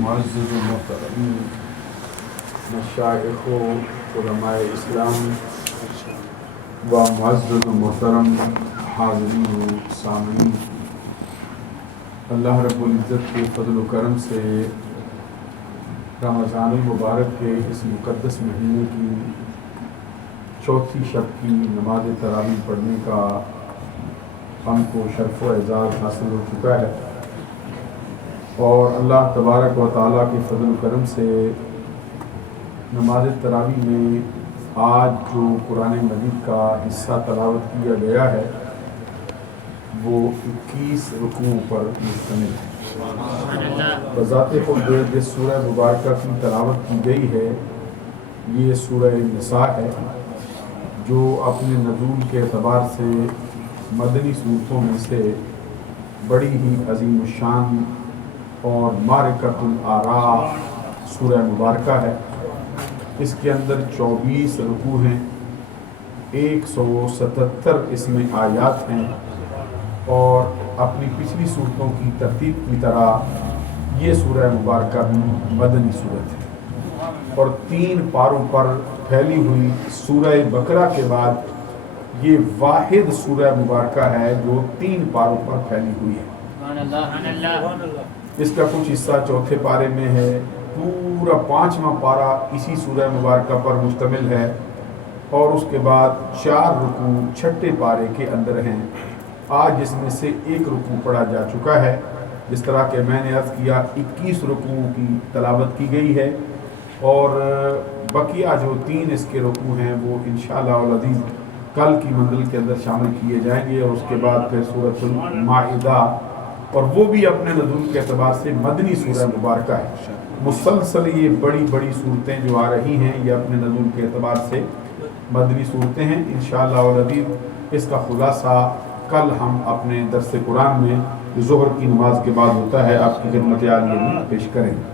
معزز و محترم مشائخ و علماء اسلام و معزز و محترم حاضرین و سامعین، اللہ رب العزت کے فضل و کرم سے رمضان المبارک کے اس مقدس مہینے کی چوتھی شب کی نماز تراویح پڑھنے کا ہم کو شرف و اعزاز حاصل ہو چکا ہے، اور اللہ تبارک و تعالیٰ کے فضل و کرم سے نماز تراویح میں آج جو قرآن مجید کا حصہ تلاوت کیا گیا ہے وہ 21 رکوعوں پر مشتمل ہے۔ بذات خود جس سورہ مبارکہ کی تلاوت کی گئی ہے یہ سورہ نساء ہے، جو اپنے نزول کے اعتبار سے مدنی صورتوں میں سے بڑی ہی عظیم الشان اور معرکۃ الآراء سورہ مبارکہ ہے۔ اس کے اندر 24 رکوع ہیں، 177 اس میں آیات ہیں، اور اپنی پچھلی صورتوں کی ترتیب کی طرح یہ سورہ مبارکہ بھی مدنی صورت ہے، اور 3 پاروں پر پھیلی ہوئی سورہ بقرہ کے بعد یہ واحد سورہ مبارکہ ہے جو 3 پاروں پر پھیلی ہوئی ہے۔ اس کا کچھ حصہ چوتھے پارے میں ہے، پورا 5واں پارہ اسی سورہ مبارکہ پر مشتمل ہے، اور اس کے بعد 4 رکوع چھٹے پارے کے اندر ہیں۔ آج اس میں سے 1 رکوع پڑھا جا چکا ہے، جس طرح کہ میں نے عرض کیا 21 رکوعوں کی تلاوت کی گئی ہے، اور بقیہ جو 3 اس کے رکوع ہیں وہ انشاءاللہ العزیز کل کی منزل کے اندر شامل کیے جائیں گے، اور اس کے بعد پھر سورۃ المائدہ، اور وہ بھی اپنے نزول کے اعتبار سے مدنی سورہ مبارکہ ہے۔ مسلسل یہ بڑی بڑی صورتیں جو آ رہی ہیں یہ اپنے نزول کے اعتبار سے مدنی صورتیں ہیں۔ انشاءاللہ العزیز اس کا خلاصہ کل ہم اپنے درس قرآن میں ظہر کی نماز کے بعد ہوتا ہے آپ کی خدمت عالیہ میں پیش کریں گے۔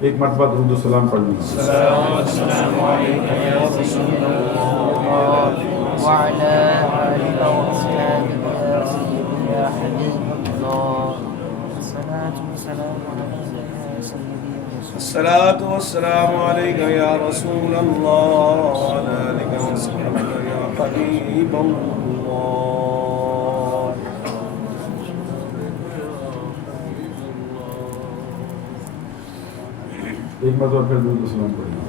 ایک مرتبہ درود و سلام پڑھ لیجیے۔ السلام علیکم یا رسول اللہ وعلی آلک و اصحابک یا سیدی یا حبیب اللہ، الصلاة والسلام علیک یا رسول اللہ وعلی آلک و اصحابک یا حبیب اللہ۔ ایک مرتبہ پھر درود و سلام پڑھ لیجیے۔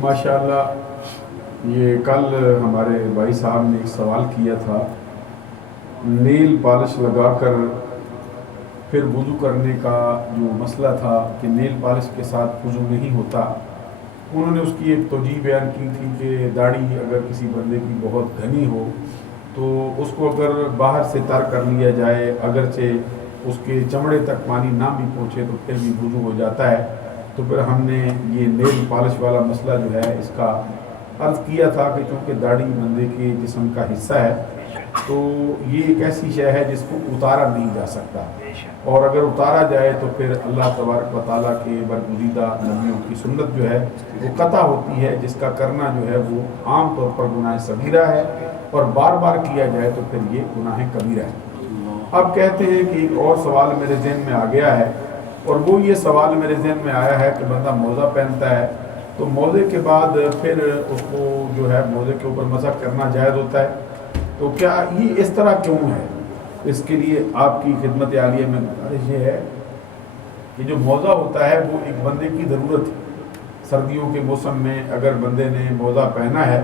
ماشاءاللہ یہ کل ہمارے بھائی صاحب نے ایک سوال کیا تھا، نیل پالش لگا کر پھر وضو کرنے کا جو مسئلہ تھا کہ نیل پالش کے ساتھ وضو نہیں ہوتا۔ انہوں نے اس کی ایک توجیہ بیان کی تھی کہ داڑھی اگر کسی بندے کی بہت گھنی ہو تو اس کو اگر باہر سے تر کر لیا جائے، اگرچہ اس کے چمڑے تک پانی نہ بھی پہنچے تو پھر بھی وضو ہو جاتا ہے۔ تو پھر ہم نے یہ نیل پالش والا مسئلہ جو ہے اس کا عرض کیا تھا کہ چونکہ داڑھی بندے کے جسم کا حصہ ہے تو یہ ایک ایسی شے ہے جس کو اتارا نہیں جا سکتا، اور اگر اتارا جائے تو پھر اللہ تبارک و تعالیٰ کے برگزیدہ نبیوں کی سنت جو ہے وہ قطع ہوتی ہے، جس کا کرنا جو ہے وہ عام طور پر گناہ صغیرہ ہے، اور بار بار کیا جائے تو پھر یہ گناہ کبیرہ ہے۔ اب کہتے ہیں کہ ایک اور سوال میرے ذہن میں آ گیا ہے، اور وہ یہ سوال میرے ذہن میں آیا ہے کہ بندہ موزہ پہنتا ہے تو موزے کے بعد پھر اس کو جو ہے موزے کے اوپر مسح کرنا جائز ہوتا ہے، تو کیا یہ اس طرح کیوں ہے؟ اس کے لیے آپ کی خدمت عالیہ میں گزارش یہ ہے کہ جو موزہ ہوتا ہے وہ ایک بندے کی ضرورت ہے۔ سردیوں کے موسم میں اگر بندے نے موزہ پہنا ہے،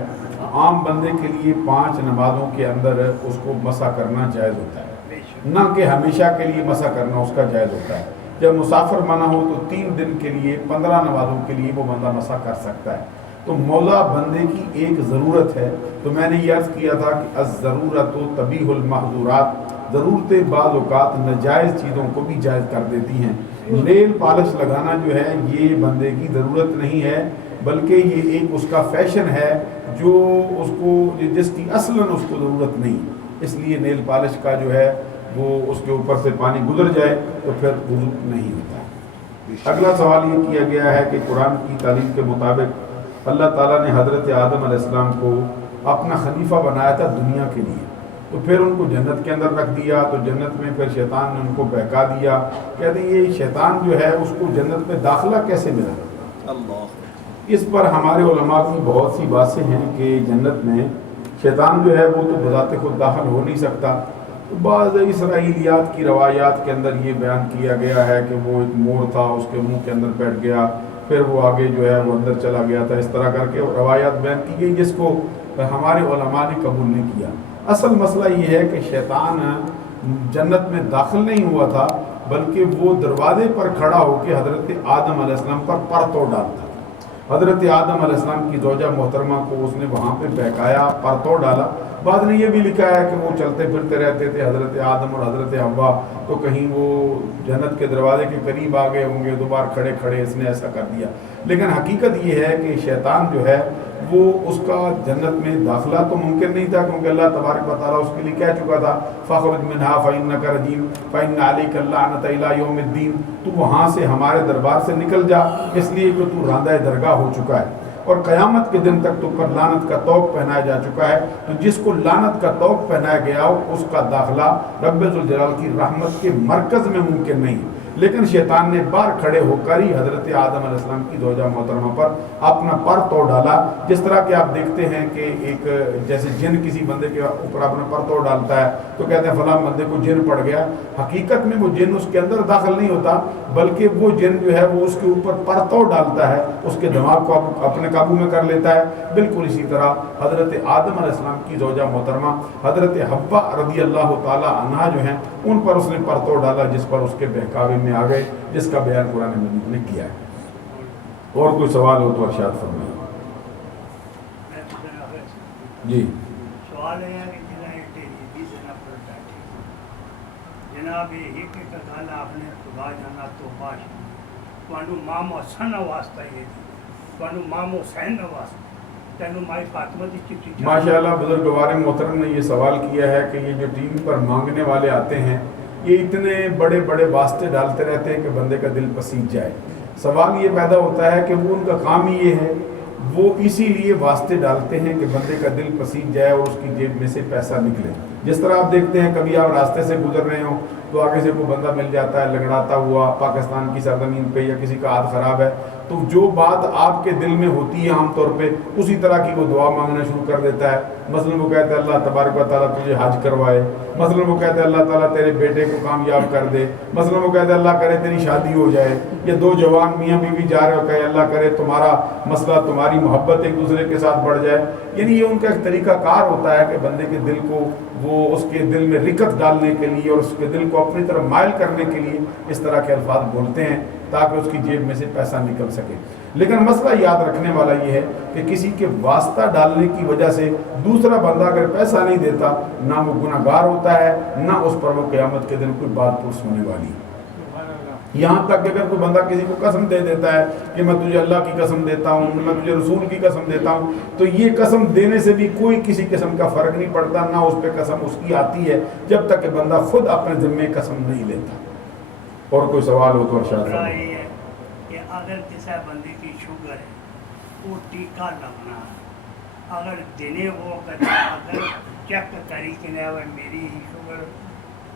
عام بندے کے لیے 5 نمازوں کے اندر اس کو مسح کرنا جائز ہوتا ہے، نہ کہ ہمیشہ کے لیے مسح کرنا اس کا جائز ہوتا ہے۔ جب مسافر منع ہو تو 3 دن کے لیے 15 نمازوں کے لیے وہ بندہ مسح کر سکتا ہے۔ تو موزہ بندے کی ایک ضرورت ہے۔ تو میں نے یہ عرض کیا تھا کہ الضرورت تبیح المحظورات، ضرورتیں بعض اوقات ناجائز چیزوں کو بھی جائز کر دیتی ہیں۔ نیل پالش لگانا جو ہے یہ بندے کی ضرورت نہیں ہے، بلکہ یہ ایک اس کا فیشن ہے جو اس کو جس کی اصلاً اس کو ضرورت نہیں۔ اس لیے نیل پالش کا جو ہے وہ اس کے اوپر سے پانی گزر جائے تو پھر وضو نہیں ہوتا۔ اگلا سوال یہ کیا گیا ہے کہ قرآن کی تعلیم کے مطابق اللہ تعالیٰ نے حضرت آدم علیہ السلام کو اپنا خلیفہ بنایا تھا دنیا کے لیے، تو پھر ان کو جنت کے اندر رکھ دیا، تو جنت میں پھر شیطان نے ان کو بہکا دیا۔ کہتے ہیں یہ شیطان جو ہے اس کو جنت میں داخلہ کیسے ملا؟ اللہ، اس پر ہمارے علماء کی بہت سی باتیں ہیں کہ جنت میں شیطان جو ہے وہ تو بذات خود داخل ہو نہیں سکتا۔ بعض اسرائیلیات کی روایات کے اندر یہ بیان کیا گیا ہے کہ وہ ایک مور تھا، اس کے منہ کے اندر بیٹھ گیا، پھر وہ آگے جو ہے وہ اندر چلا گیا تھا، اس طرح کر کے روایات بیان کی گئی جس کو ہمارے علماء نے قبول نہیں کیا۔ اصل مسئلہ یہ ہے کہ شیطان جنت میں داخل نہیں ہوا تھا، بلکہ وہ دروازے پر کھڑا ہو کے حضرت آدم علیہ السلام پر پر توڑ ڈالتا۔ حضرت آدم علیہ السلام کی زوجہ محترمہ کو اس نے وہاں پہ بہکایا، پر توڑ ڈالا۔ بعد نے یہ بھی لکھا ہے کہ وہ چلتے پھرتے رہتے تھے حضرت آدم اور حضرت حوا، تو کہیں وہ جنت کے دروازے کے قریب آ گئے ہوں گے، دوبارہ کھڑے کھڑے اس نے ایسا کر دیا۔ لیکن حقیقت یہ ہے کہ شیطان جو ہے وہ اس کا جنت میں داخلہ تو ممکن نہیں تھا، کیونکہ اللہ تبارک و تعالیٰ اس کے لیے کہہ چکا تھا فَاخْرُجْ مِنْهَا فَإِنَّكَ رَجِيمٌ فَإِنَّ عَلَيْكَ اللَّعْنَةَ إِلَىٰ يَوْمِ الدِّينِ، تو وہاں سے ہمارے دربار سے نکل جا، اس لیے کہ تو راندہ درگاہ ہو چکا ہے اور قیامت کے دن تک تو پر لعنت کا طوق پہنایا جا چکا ہے۔ تو جس کو لعنت کا طوق پہنایا گیا ہو اس کا داخلہ رب ذوالجلال کی رحمت کے مرکز میں ممکن نہیں۔ لیکن شیطان نے باہر کھڑے ہو کر ہی حضرت آدم علیہ السلام کی زوجہ محترمہ پر اپنا پر توڑ ڈالا، جس طرح کہ آپ دیکھتے ہیں کہ ایک جیسے جن کسی بندے کے اوپر اپنا پر توڑ ڈالتا ہے تو کہتے ہیں فلاں بندے کو جن پڑ گیا۔ حقیقت میں وہ جن اس کے اندر داخل نہیں ہوتا، بلکہ وہ جن جو ہے وہ اس کے اوپر پر توڑ ڈالتا ہے، اس کے دماغ کو اپنے قابو میں کر لیتا ہے۔ بالکل اسی طرح حضرت آدم علیہ السلام کی زوجہ محترمہ حضرت حوا رضی اللہ تعالی عنہا جو ہیں ان پر اس نے پر توڑ ڈالا، جس پر اس کے بہکاوے میں آ گئے، جس کا بیان قرآن مجید نے کیا ہے۔ اور کوئی سوال ہو تو ارشاد فرمائیں۔ جی سوال ہے کہ جناب یہ کہ گل آپ نے خدا جانا تو باش تانوں مام حسن واسطہ یہ تانوں مام حسین واسطہ تینوں مائی فاطمہ دی چٹھی۔ ماشاءاللہ بزرگوار محترم نے یہ سوال کیا ہے کہ یہ جو ٹی وی پر مانگنے والے آتے ہیں یہ اتنے بڑے بڑے واسطے ڈالتے رہتے ہیں کہ بندے کا دل پسیج جائے۔ سوال یہ پیدا ہوتا ہے کہ وہ ان کا کام ہی یہ ہے، وہ اسی لیے واسطے ڈالتے ہیں کہ بندے کا دل پسیج جائے اور اس کی جیب میں سے پیسہ نکلے۔ جس طرح آپ دیکھتے ہیں کبھی آپ راستے سے گزر رہے ہوں تو آگے سے کوئی بندہ مل جاتا ہے لنگڑاتا ہوا پاکستان کی سرزمین پہ، یا کسی کا ہاتھ خراب ہے، تو جو بات آپ کے دل میں ہوتی ہے عام طور پہ اسی طرح کی وہ دعا مانگنا شروع کر دیتا ہے۔ مثلاً وہ کہتا ہے اللہ تبارک و تعالیٰ تجھے حج کروائے، مثلاً وہ کہتا ہے اللہ تعالیٰ تیرے بیٹے کو کامیاب کر دے، مثلاً وہ کہتا ہے اللہ کرے تیری شادی ہو جائے، یا دو جوان میاں بیوی جا رہے ہو کہ اللہ کرے تمہارا مسئلہ تمہاری محبت ایک دوسرے کے ساتھ بڑھ جائے۔ یعنی یہ ان کا ایک طریقہ کار ہوتا ہے کہ بندے کے دل کو وہ اس کے دل میں رکت ڈالنے کے لیے اور اس کے دل کو اپنی طرف مائل کرنے کے لیے اس طرح کے الفاظ بولتے ہیں تاکہ اس کی جیب میں سے پیسہ نکل سکے۔ لیکن مسئلہ یاد رکھنے والا یہ ہے کہ کسی کے واسطہ ڈالنے کی وجہ سے دوسرا بندہ اگر پیسہ نہیں دیتا نہ وہ گناہ گار ہوتا ہے، نہ اس پر وہ قیامت کے دن کوئی بات پرس ہونے والی۔ یہاں تک کہ اگر کوئی بندہ کسی کو قسم دے دیتا ہے کہ میں تجھے اللہ کی قسم دیتا ہوں، میں تجھے رسول کی قسم دیتا ہوں، تو یہ قسم دینے سے بھی کوئی کسی قسم کا فرق نہیں پڑتا، نہ اس پہ قسم اس کی آتی ہے جب تک کہ بندہ خود اپنے ذمے قسم نہیں لیتا۔ اور کوئی سوال ہو تو ارشاد فرمائیں۔ یہ ہے کہ اگر کسی بندے کی شوگر ہے وہ ٹیکہ لگنا ہے، اگر دینے وہ اگر چیک کری کہ میری شوگر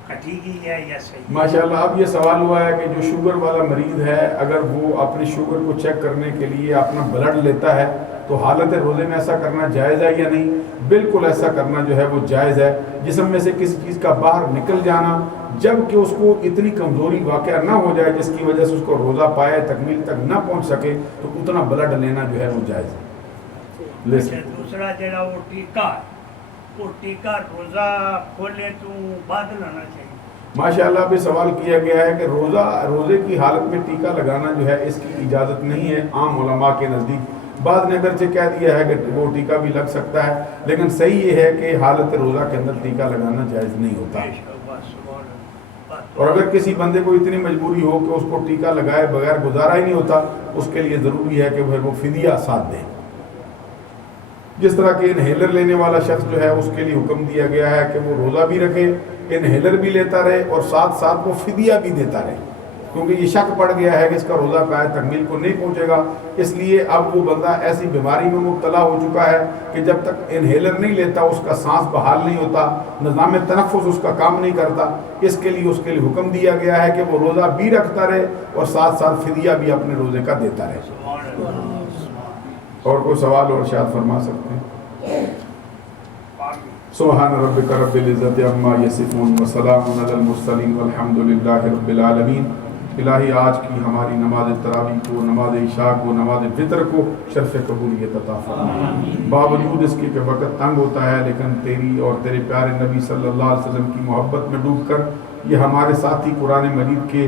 کٹی گئی ہے یا صحیح۔ ماشاءاللہ اب یہ سوال ہوا ہے کہ جو شوگر والا مریض ہے اگر وہ اپنی شوگر کو چیک کرنے کے لیے اپنا بلڈ لیتا ہے تو حالت روزے میں ایسا کرنا جائز ہے یا نہیں؟ بالکل ایسا کرنا جو ہے وہ جائز ہے۔ جسم میں سے کسی چیز کا باہر نکل جانا جب کہ اس کو اتنی کمزوری واقع نہ ہو جائے جس کی وجہ سے اس کو روزہ پائے تکمیل تک نہ پہنچ سکے تو اتنا بلڈ لینا جو ہے وہ جائز ہے۔ دوسرا جڑا وہ ٹیکہ وہ ٹیکہ روزہ کھولے تو بعد لانا چاہیے۔ ماشاءاللہ بھی سوال کیا گیا ہے کہ روزے کی حالت میں ٹیکہ لگانا جو ہے اس کی اجازت نہیں ہے عام علماء کے نزدیک۔ بعض نے اگرچہ کہہ دیا ہے کہ وہ ٹیکہ بھی لگ سکتا ہے، لیکن صحیح یہ ہے کہ حالت روزہ کے اندر ٹیکہ لگانا جائز نہیں ہوتا۔ اور اگر کسی بندے کو اتنی مجبوری ہو کہ اس کو ٹیکہ لگائے بغیر گزارا ہی نہیں ہوتا، اس کے لیے ضروری ہے کہ پھر وہ فدیہ ساتھ دے۔ جس طرح کہ انہیلر لینے والا شخص جو ہے اس کے لیے حکم دیا گیا ہے کہ وہ روزہ بھی رکھے، انہیلر بھی لیتا رہے اور ساتھ ساتھ وہ فدیہ بھی دیتا رہے، کیونکہ یہ شک پڑ گیا ہے کہ اس کا روزہ قائد تکمیل کو نہیں پہنچے گا۔ اس لیے اب وہ بندہ ایسی بیماری میں مبتلا ہو چکا ہے کہ جب تک انہیلر نہیں لیتا اس کا سانس بحال نہیں ہوتا، نظام تنفس اس کا کام نہیں کرتا، اس کے لیے حکم دیا گیا ہے کہ وہ روزہ بھی رکھتا رہے اور ساتھ ساتھ فدیہ بھی اپنے روزے کا دیتا رہے۔ اور کوئی سوال اور ارشاد فرما سکتے ہیں؟ سبحان ربک رب العزت عما یصفون وسلام علی المرسلین والحمد للہ رب العالمین۔ الہی آج کی ہماری نماز تراویح کو، نماز عشاء کو، نماز فطر کو شرف قبولیت عطا فرما۔ باوجود اس کے کہ وقت تنگ ہوتا ہے لیکن تیری اور تیرے پیارے نبی صلی اللہ علیہ وسلم کی محبت میں ڈوب کر یہ ہمارے ساتھی قرآن مجید کے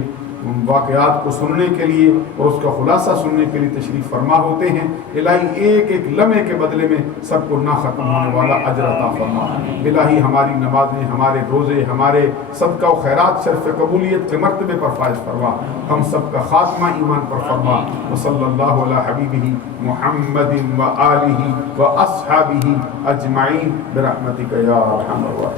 واقعات کو سننے کے لیے اور اس کا خلاصہ سننے کے لیے تشریف فرما ہوتے ہیں۔ الہی ایک ایک لمحے کے بدلے میں سب کو نہ ختم ہونے والا اجر عطا فرما۔ الہی ہماری نمازیں، ہمارے روزے، ہمارے صدقہ و خیرات شرف قبولیت کے مرتبے پر فائز فرما۔ ہم سب کا خاتمہ ایمان پر فرما۔ وصلی اللہ علی حبیبہ محمد و آلہ و اصحابہ اجمعین برحمتک یا ارحم الراحمین۔